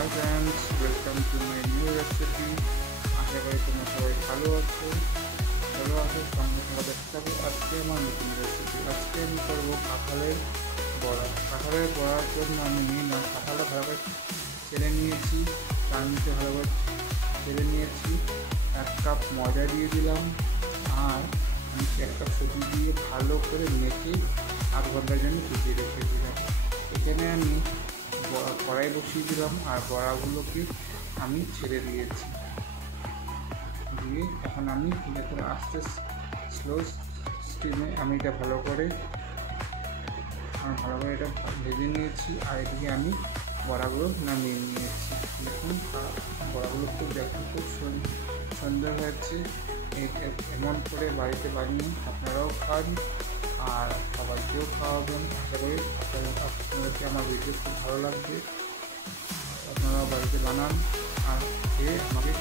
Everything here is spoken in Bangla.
High friends, welcome to my new recipe. আশা করি তোমরা সবাই ভালো আছো। সামনে সবাই দেখতে থাকো। আজকে আমার নতুন রেসিপি। আজকে আমি করবো কাঁঠালের বড়া। কাঁঠালের বড়ার জন্য আমি নিলাম কাঁঠালটা ভালো করে ছেড়ে নিয়েছি, চাটনিতে ভালো করে ছেড়ে নিয়েছি। 1 কাপ ময়দা দিয়ে দিলাম, আর আমি 1 কাপ সুজি দিয়ে ভালো করে মেখে আধ ঘন্টার জন্য ভিজিয়ে রেখে দিলাম। এখানে আমি কড়াই বসিয়ে দিলাম আর বড়াগুলোকে আমি ছেড়ে দিয়েছি। দিয়ে এখন আমি দেখুন আস্তে স্লো স্টিমে আমি এটা ভালো করে এটা ভেজে নিয়েছি। আর এদিকে আমি বড়াগুলো নামিয়ে নিয়েছি। দেখুন বড়াগুলো খুব সুন্দর হয়েছে। এমন করে বাড়িতে বানিয়ে আপনারাও খান আর সবাইকেও খাওয়াবেন। আশা করি আপনাদেরকে আমার ভিডিও খুব ভালো লাগবে। আপনারাও বাড়িতে বানান আর খেয়ে আমাকে